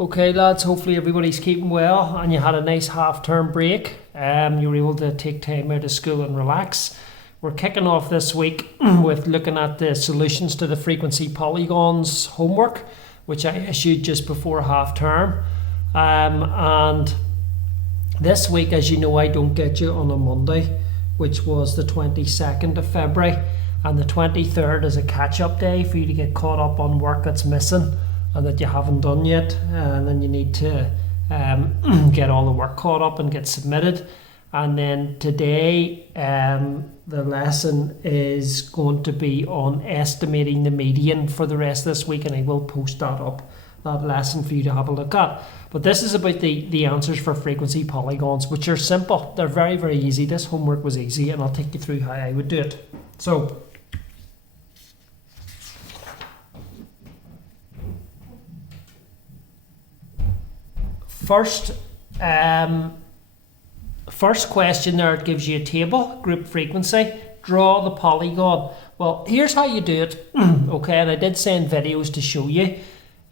Okay, lads, hopefully everybody's keeping well and you had a nice half-term break. You were able to take time out of school and relax. We're kicking off this week with looking at the solutions to the frequency polygons homework, which I issued just before half-term. And this week, as you know, I don't get you on a Monday, which was the 22nd of February, and the 23rd is a catch-up day for you to get caught up on work that's missing and that you haven't done yet, and then you need to get all the work caught up and get submitted. And then today the lesson is going to be on estimating the median for the rest of this week, and I will post that up, that lesson, for you to have a look at. But this is about the answers for frequency polygons, which are simple. They're very, very easy. This homework was easy, and I'll take you through how I would do it. So First question there, it gives you a table, group frequency, draw the polygon. Well, here's how you do it, okay, and I did send videos to show you.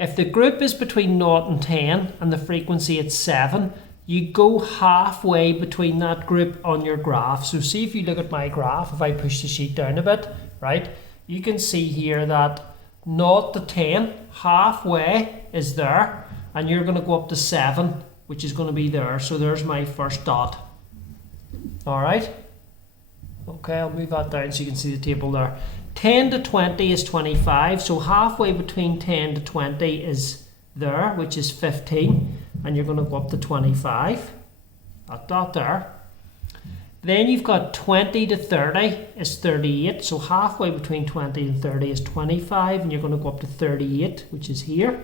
If the group is between 0 and 10 and the frequency is 7, you go halfway between that group on your graph. So see, if you look at my graph, if I push the sheet down a bit, right, you can see here that 0 to 10, halfway is there, and you're going to go up to 7, which is going to be there. So there's my first dot. All right. Okay, I'll move that down so you can see the table there. 10 to 20 is 25. So halfway between 10 to 20 is there, which is 15. And you're going to go up to 25. That dot there. Then you've got 20 to 30 is 38. So halfway between 20 and 30 is 25. And you're going to go up to 38, which is here.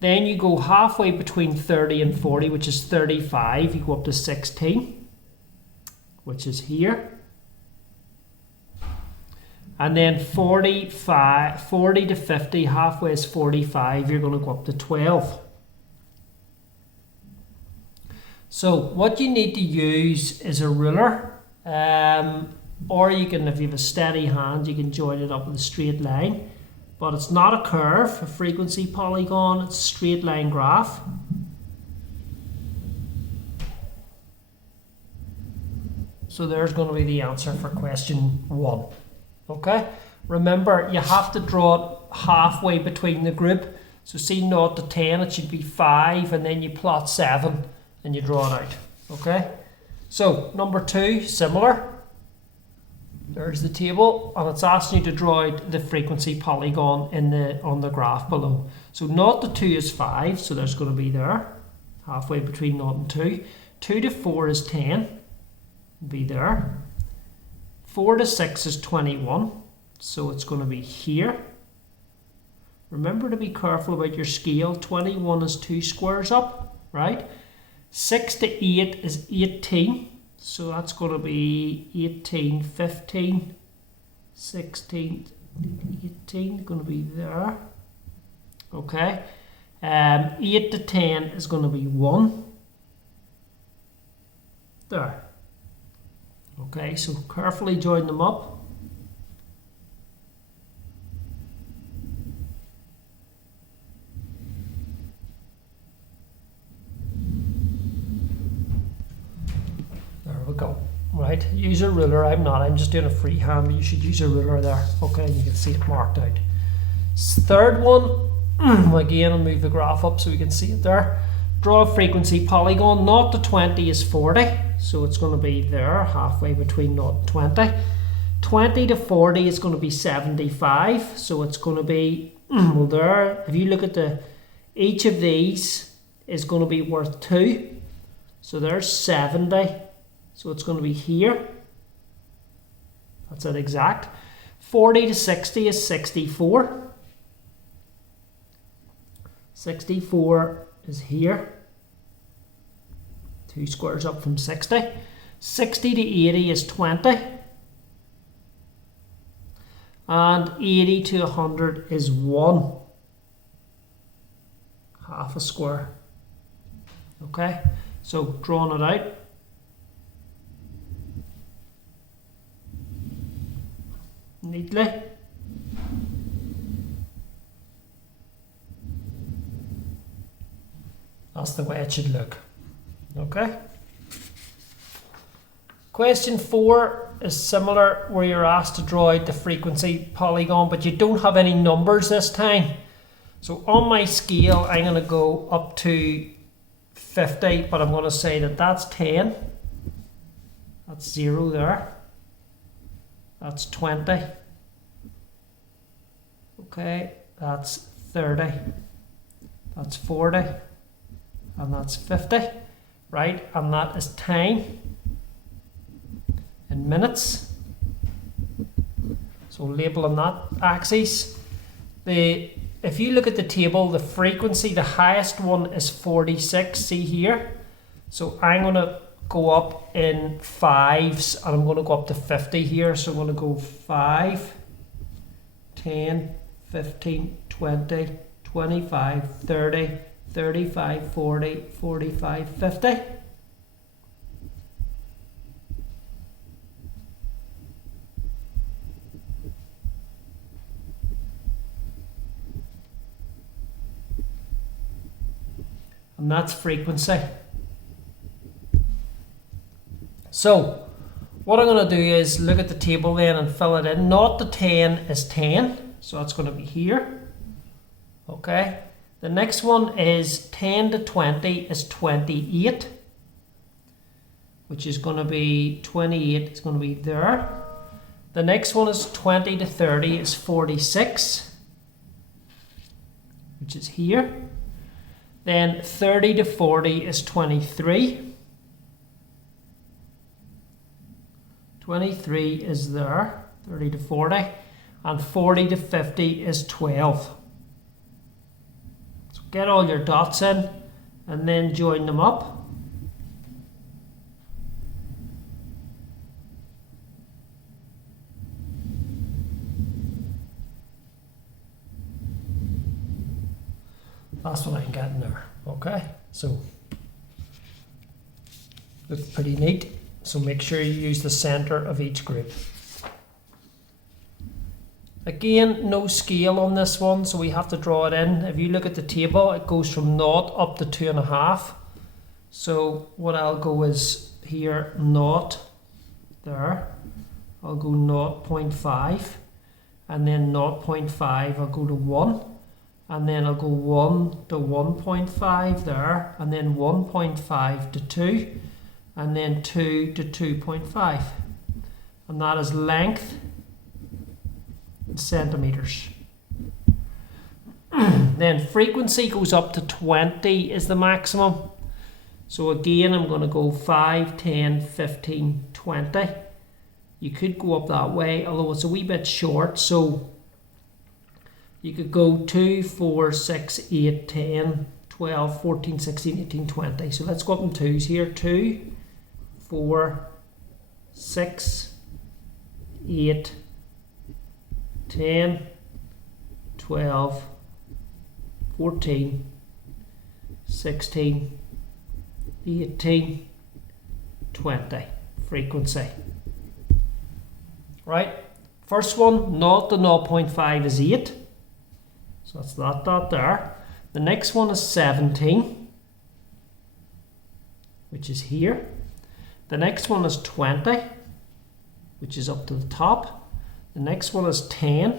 Then you go halfway between 30 and 40, which is 35. You go up to 16, which is here. And then 40 to 50, halfway is 45. You're going to go up to 12. So what you need to use is a ruler. Or you can, if you have a steady hand, you can join it up with a straight line. But it's not a curve, a frequency polygon, it's a straight line graph. So there's going to be the answer for question 1. Okay? Remember, you have to draw it halfway between the group. So see 0 to 10, it should be 5, and then you plot 7 and you draw it out. Okay? So number 2, similar. There's the table, and it's asking you to draw out the frequency polygon on the graph below. So 0 to 2 is 5, so there's going to be there, halfway between 0 and 2. 2 to 4 is 10, be there. 4 to 6 is 21, so it's going to be here. Remember to be careful about your scale. 21 is 2 squares up, right? 6 to 8 is 18. So that's going to be 18, 15, 16, 18, going to be there. Okay. 8 to 10 is going to be 1. There. Okay, so carefully join them up. Go. Right, use a ruler. I'm just doing a freehand, but you should use a ruler there. Okay, and you can see it marked out. Third one, again, I'll move the graph up so we can see it there. Draw a frequency polygon. 0 to 20 is 40, so it's going to be there, halfway between 0 and 20. 20 to 40 is going to be 75, so it's going to be, well, there, if you look at each of these is going to be worth 2, so there's 70. So it's going to be here. That's it exact. 40 to 60 is 64. 64 is here. 2 squares up from 60. 60 to 80 is 20. And 80 to 100 is 1. Half a square. Okay, so drawing it out. Neatly. That's the way it should look. Okay. Question 4 is similar, where you're asked to draw out the frequency polygon, but you don't have any numbers this time. So on my scale, I'm going to go up to 50, but I'm going to say that that's 10. That's 0 there. That's 20. Okay, that's 30. That's 40. And that's 50. Right, and that is time in minutes. So label on that axis. If you look at the table, the frequency, the highest one is 46, see here. So I'm going to go up in 5s, and I'm going to go up to 50 here. So I'm going to go 5, 10, 15, 20, 25, 30, 35, 40, 45, 50. And that's frequency. So what I'm going to do is look at the table then and fill it in. Not to 10 is 10, so that's going to be here. Okay. The next one is 10 to 20 is 28, which is going to be 28, it's going to be there. The next one is 20 to 30 is 46, which is here. Then 30 to 40 is 23. 23 is there, 30 to 40. And 40 to 50 is 12. So get all your dots in and then join them up. That's what I'm getting there. Okay, so looks pretty neat. So make sure you use the center of each group. Again, no scale on this one, so we have to draw it in. If you look at the table, it goes from 0 up to 2.5. So what I'll go is here, 0 there. I'll go 0.5, and then 0.5, I'll go to 1. And then I'll go 1 to 1.5 there, and then 1.5 to 2, and then 2 to 2.5. And that is length in centimeters. Then frequency goes up to 20 is the maximum. So again, I'm going to go 5, 10, 15, 20. You could go up that way, although it's a wee bit short, so you could go 2, 4, 6, 8, 10, 12, 14, 16, 18, 20. So let's go up in 2s here. 2, 4, 6, 8, 10, 12, 14, 16, 18, 20. Frequency. Right? First one, 0 to 0.5 is 8. So that's that dot there. The next one is 17, which is here. The next one is 20, which is up to the top. The next one is 10,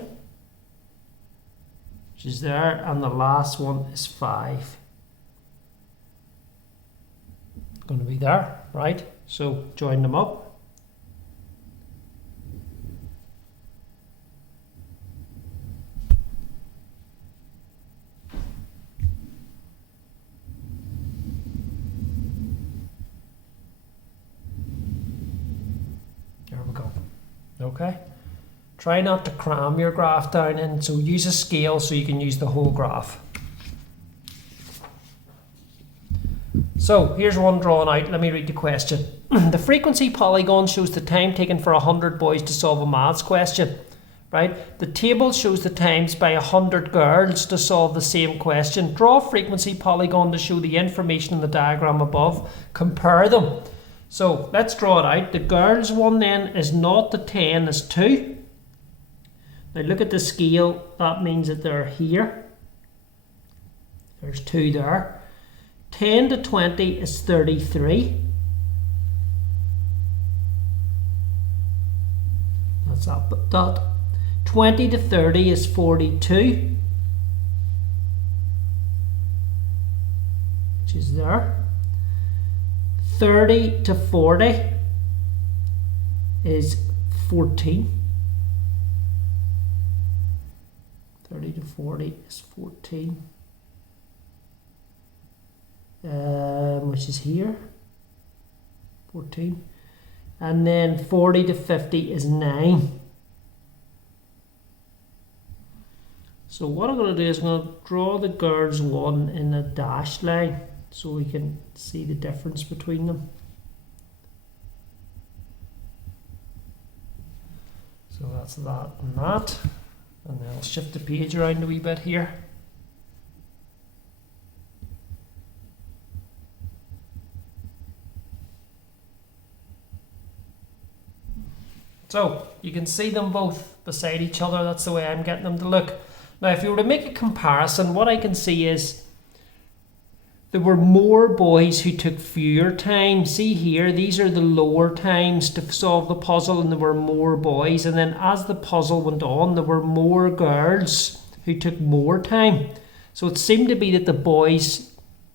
which is there. And the last one is 5. It's going to be there, right? So join them up. Okay, try not to cram your graph down in, so use a scale so you can use the whole graph. So here's one drawn out. Let me read the question. The frequency polygon shows the time taken for 100 boys to solve a maths question, right? The table shows the times by 100 girls to solve the same question. Draw a frequency polygon to show the information in the diagram above. Compare them. So let's draw it out. The girls one then is 0 to 10 is 2. Now look at the scale. That means that they're here. There's 2 there. 10 to 20 is 33. That's that dot. 20 to 30 is 42, which is there. 30 to 40 is 14. 30 to 40 is 14. Which is here. 14. And then 40 to 50 is 9. So what I'm going to do is I'm going to draw the girls one in a dashed line so we can see the difference between them. So that's that and that. And then I'll shift the page around a wee bit here. So you can see them both beside each other. That's the way I'm getting them to look. Now if you were to make a comparison, what I can see is there were more boys who took fewer time. See here, these are the lower times to solve the puzzle, and there were more boys. And then as the puzzle went on, there were more girls who took more time. So it seemed to be that the boys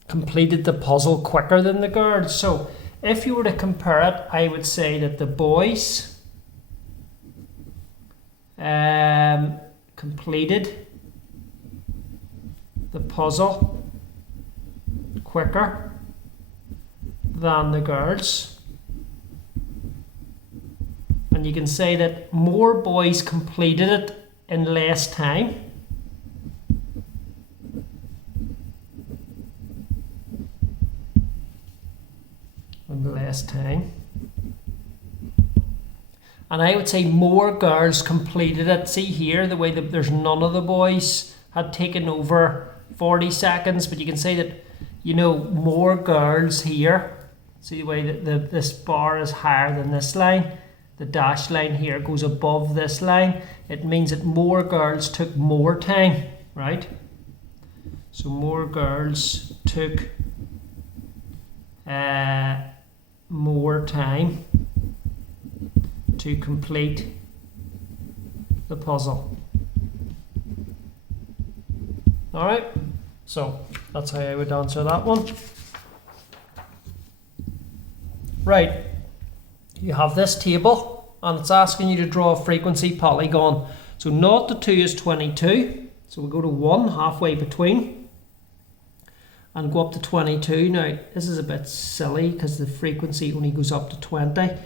completed the puzzle quicker than the girls. So if you were to compare it, I would say that the boys completed the puzzle quicker than the girls, and you can say that more boys completed it in less time. And I would say more girls completed it. See here, the way that there's none of the boys had taken over 40 seconds, but you can say that, you know, more girls here. See the way that this bar is higher than this line. The dashed line here goes above this line. It means that more girls took more time, right? So more girls took more time to complete the puzzle. All right, so that's how I would answer that one. Right, you have this table and it's asking you to draw a frequency polygon. So 0 to 2 is 22, so we'll go to 1 halfway between and go up to 22. Now this is a bit silly because the frequency only goes up to 20,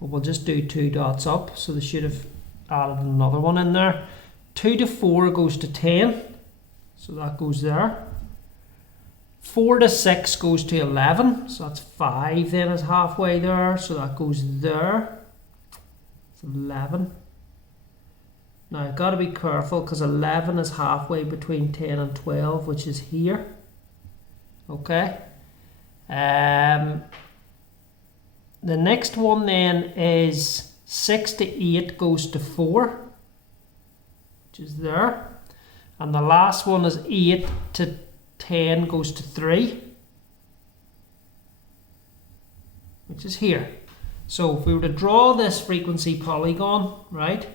but we'll just do 2 dots up, so they should have added another one in there. 2 to 4 goes to 10, so that goes there. 4 to 6 goes to 11, so that's 5 then is halfway there, so that goes there. It's 11. Now I've got to be careful because 11 is halfway between 10 and 12, which is here. Okay. The next one then is 6 to 8 goes to 4, which is there. And the last one is 8 to 10 goes to 3, which is here. So if we were to draw this frequency polygon, right,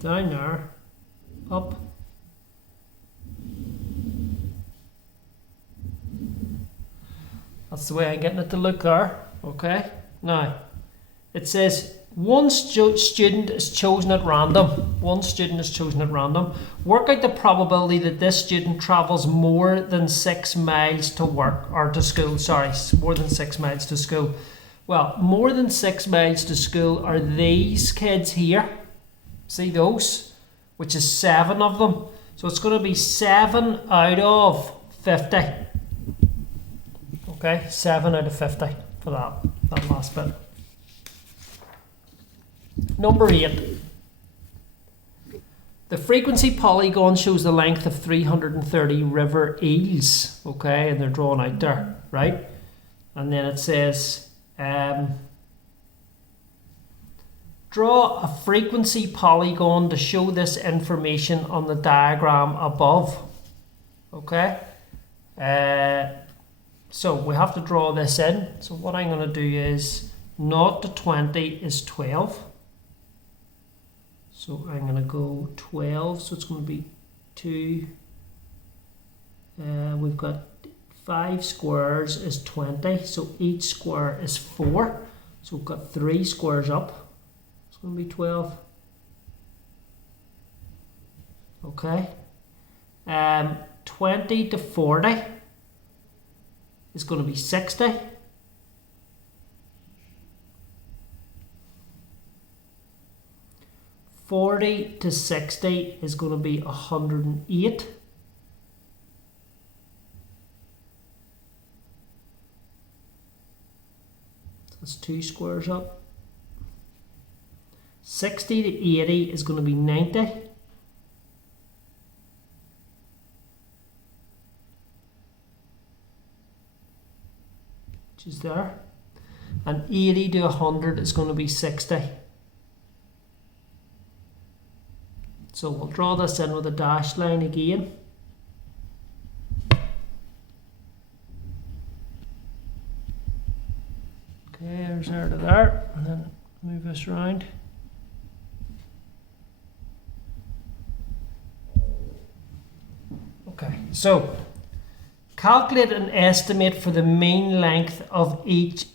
down there, up, that's the way I'm getting it to look there. Okay, now it says one student is chosen at random. One student is chosen at random. Work out the probability that this student travels more than 6 miles to work or to school. Sorry, more than 6 miles to school. Well, more than 6 miles to school are these kids here. See those? Which is 7 of them. So it's going to be 7 out of 50. Okay, 7 out of 50 for that last bit. Number 8. The frequency polygon shows the length of 330 river eels. Okay, and they're drawn out there, right? And then it says, draw a frequency polygon to show this information on the diagram above. Okay. So we have to draw this in. So what I'm going to do is 0 to 20 is 12. So I'm going to go 12. So it's going to be 2. We've got 5 squares is 20. So each square is 4. So we've got 3 squares up. It's going to be 12. Okay. 20 to 40 is going to be 60. $40 to 60 is going to be 108. So that's 2 squares up. 60 to 80 is going to be 90. Which is there. And 80 to 100 is going to be 60. So we'll draw this in with a dashed line again. Okay, there's there to there, and then move this around. Okay, so calculate an estimate for the mean length of each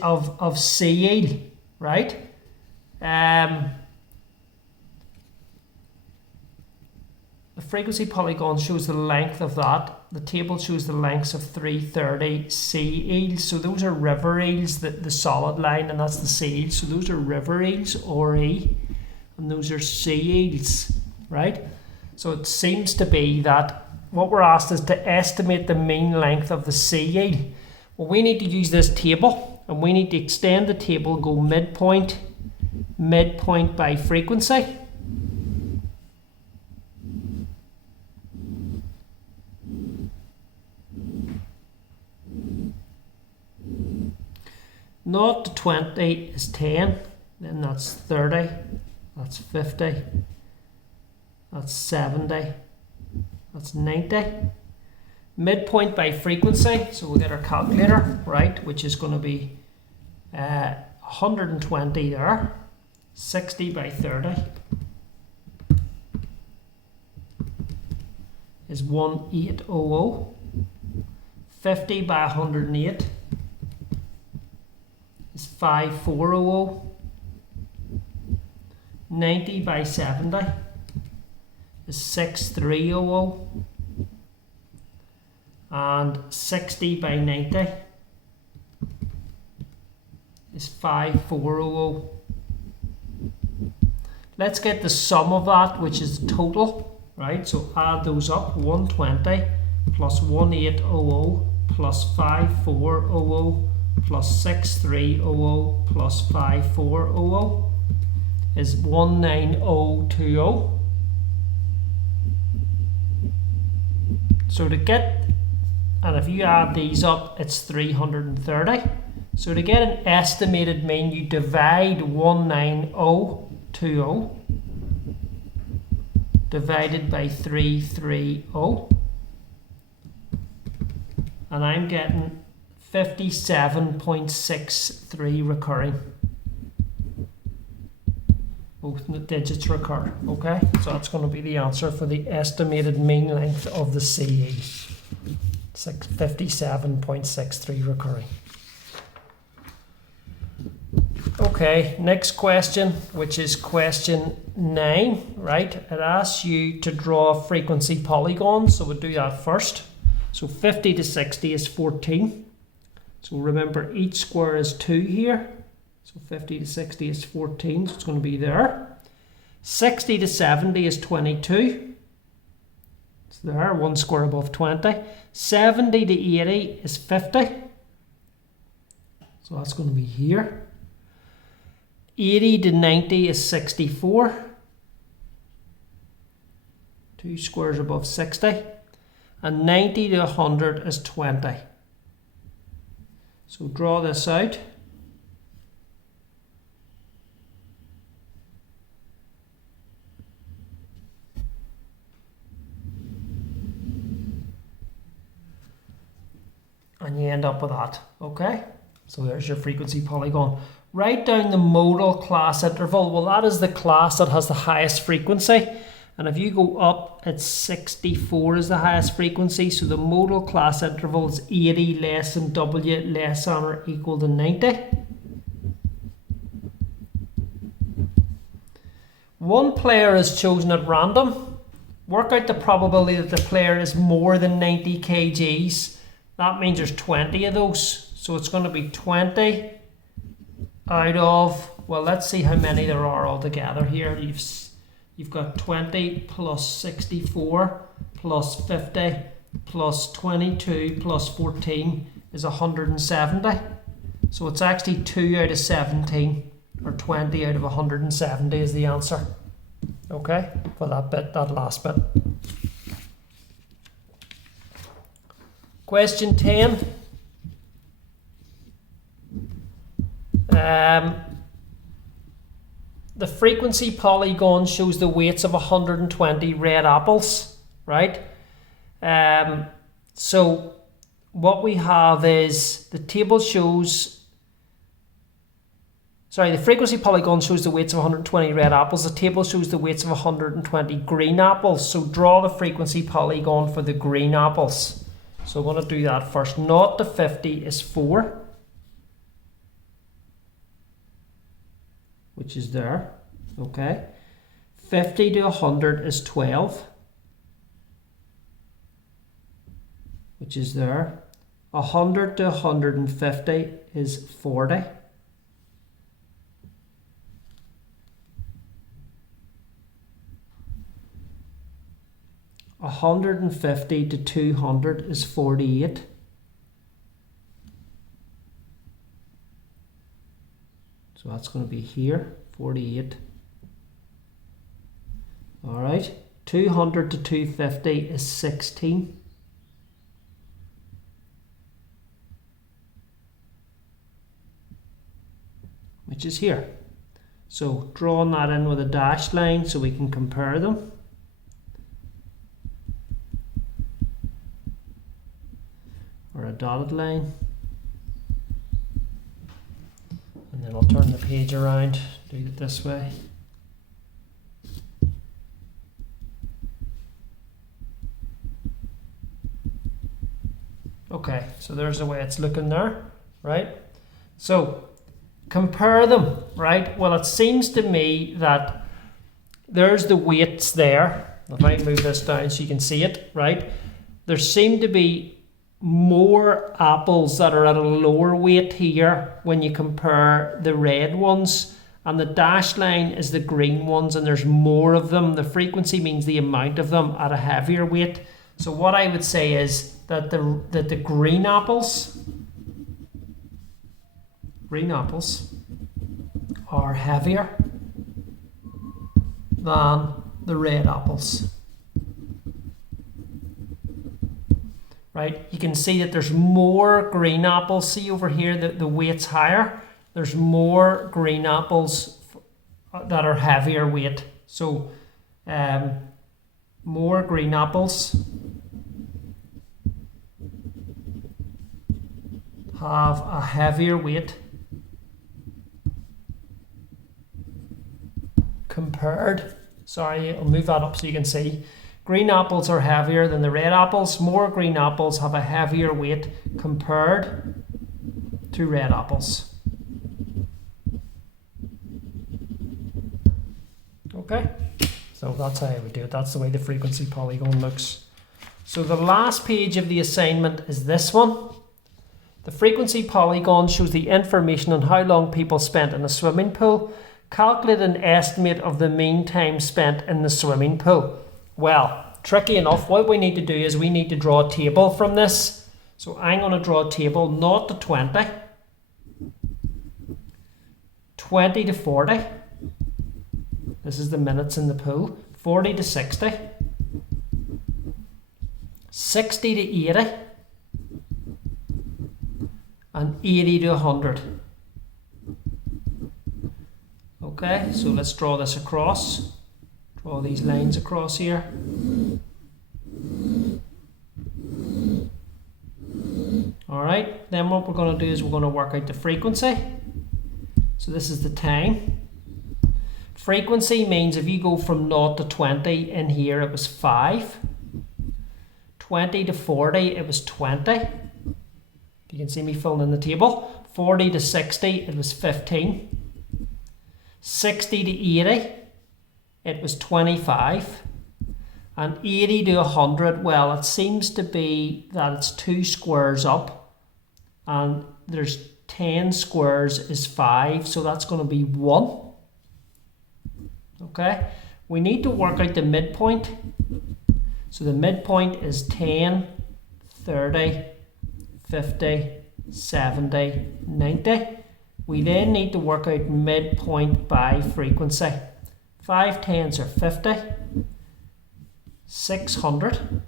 of CE, right? The frequency polygon shows the length of that. The table shows the lengths of 330 sea eels. So those are river eels, the solid line, and that's the sea eels. So those are river eels, RE, and those are sea eels, right? So it seems to be that what we're asked is to estimate the mean length of the sea eel. Well, we need to use this table, and we need to extend the table and go midpoint by frequency. Naught to 20 is 10, then that's 30, that's 50, that's 70, that's 90. Midpoint by frequency, so we'll get our calculator, right, which is going to be 120 there, 60 by 30 is 1800, 50 by 108 is 5400, 90 by 70 is 6300, and 60 by 90 is 5400. Let's get the sum of that, which is total, right? So add those up, 120 plus 1800 plus 5400 plus 6300 plus 5400 is 19020. So to get, and if you add these up, it's 330. So to get an estimated mean, you divide 19020 divided by 330, and I'm getting 57.63 recurring. Both digits recur, okay? So that's going to be the answer for the estimated mean length of the CE. 57.63 recurring. Okay, next question, which is question 9, right? It asks you to draw frequency polygons, so we'll do that first. So 50 to 60 is 14. So remember, each square is 2 here. So 50 to 60 is 14, so it's going to be there. 60 to 70 is 22. It's there, 1 square above 20. 70 to 80 is 50. So that's going to be here. 80 to 90 is 64. 2 squares above 60. And 90 to 100 is 20. So draw this out. and you end up with that. Okay, so there's your frequency polygon. Write down the modal class interval. Well, that is the class that has the highest frequency, and if you go up, it's 64 is the highest frequency, so the modal class interval is 80 less than W less than or equal to 90. One player is chosen at random. Work out the probability that the player is more than 90 kgs. That means there's 20 of those. So it's going to be 20 out of, well, let's see how many there are altogether here. You've got 20 plus 64 plus 50 plus 22 plus 14 is 170. So it's actually 2 out of 17, or 20 out of 170 is the answer. Okay, for that bit, that last bit. Question 10. The frequency polygon shows the weights of 120 red apples, right? So what we have is the table shows, the frequency polygon shows the weights of 120 red apples. The table shows the weights of 120 green apples. So draw the frequency polygon for the green apples. So I'm going to do that first. 0 to 50 is 4. Which is there, okay. 50 to 100 is 12, which is there. 100 to 150 is 40. A 150 to 200 is 48. So that's going to be here, 48. All right, 200 to 250 is 16. Which is here. So drawing that in with a dashed line so we can compare them. Or a dotted line. And then I'll turn the page around, do it this way. Okay, so there's the way it's looking there, right? So compare them, right? Well, it seems to me that there's the weights there. I might move this down so you can see it, right? There seem to be more apples that are at a lower weight here when you compare the red ones, and the dashed line is the green ones, and there's more of them. The frequency means the amount of them at a heavier weight. So what I would say is that the green apples are heavier than the red apples. Right, you can see that there's more green apples. See over here that the weight's higher. There's more green apples that are heavier weight. So more green apples have a heavier weight compared, sorry, I'll move that up so you can see. Green apples are heavier than the red apples. More green apples have a heavier weight compared to red apples. Okay, so that's how I would do it. That's the way the frequency polygon looks. So the last page of the assignment is this one. The frequency polygon shows the information on how long people spent in a swimming pool. Calculate an estimate of the mean time spent in the swimming pool. Well, tricky enough. What we need to do is we need to draw a table from this. So I'm going to draw a table 0 to 20, 20 to 40. This is the minutes in the pool. 40 to 60, 60 to 80, and 80 to 100. Okay, so let's draw this across. Draw these lines across here. Alright, Then what we're going to do is we're going to work out the frequency. So this is the time. Frequency means if you go from 0 to 20, in here it was 5. 20 to 40, it was 20. You can see me filling in the table. 40 to 60, it was 15. 60 to 80, it was 25. And 80 to 100, well, it seems to be that it's 2 squares up. And there's 10 squares is 5, so that's going to be 1. Okay, we need to work out the midpoint. So the midpoint is 10, 30, 50, 70, 90. We then need to work out midpoint by frequency. 5 tens are 50. 600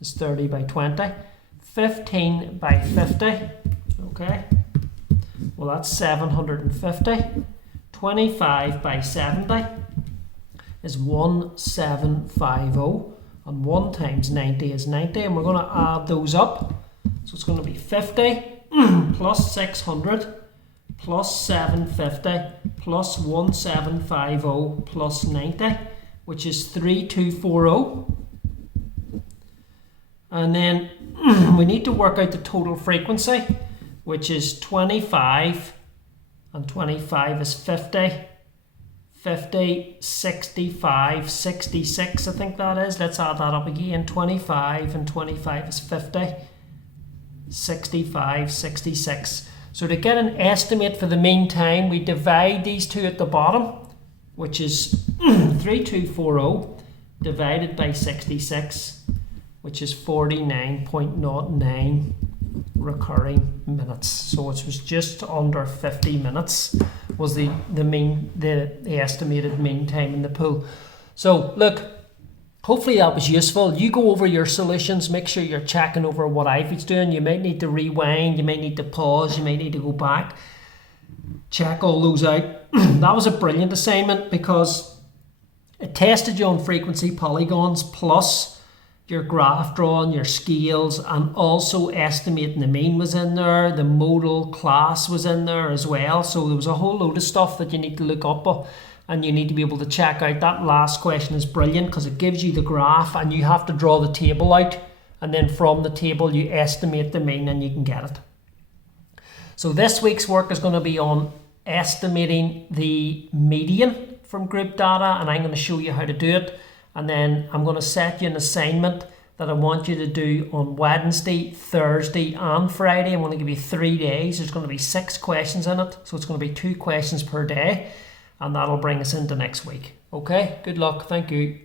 is 30 by 20. 15 by 50. Okay, well that's 750. 25 by 70 is 1750. And 1 times 90 is 90, and we're going to add those up. So it's going to be 50 plus 600 plus 750 plus 1750 plus 90, which is 3240. And then we need to work out the total frequency, which is 25, and 25 is 50. 50, 65, 66, I think that is. Let's add that up again. 25 and 25 is 50. 65, 66. So to get an estimate for the mean time, we divide these two at the bottom, which is 3240 divided by 66, which is 49.09 recurring minutes. So it was just under 50 minutes was the estimated mean time in the pool. So look, hopefully that was useful. You go over your solutions, make sure you're checking over what Ivy's doing. You might need to rewind, you might need to pause, you might need to go back, check all those out. That was a brilliant assignment because it tested you on frequency polygons plus your graph drawing, your scales, and also estimating the mean was in there. The modal class was in there as well. So there was a whole load of stuff that you need to look up and you need to be able to check out. That last question is brilliant because it gives you the graph and you have to draw the table out, and then from the table you estimate the mean and you can get it. So this week's work is going to be on estimating the median from group data, and I'm going to show you how to do it. And then I'm going to set you an assignment that I want you to do on Wednesday, Thursday and Friday. I'm going to give you 3 days. There's going to be 6 questions in it. So it's going to be 2 questions per day. And that'll bring us into next week. Okay, good luck. Thank you.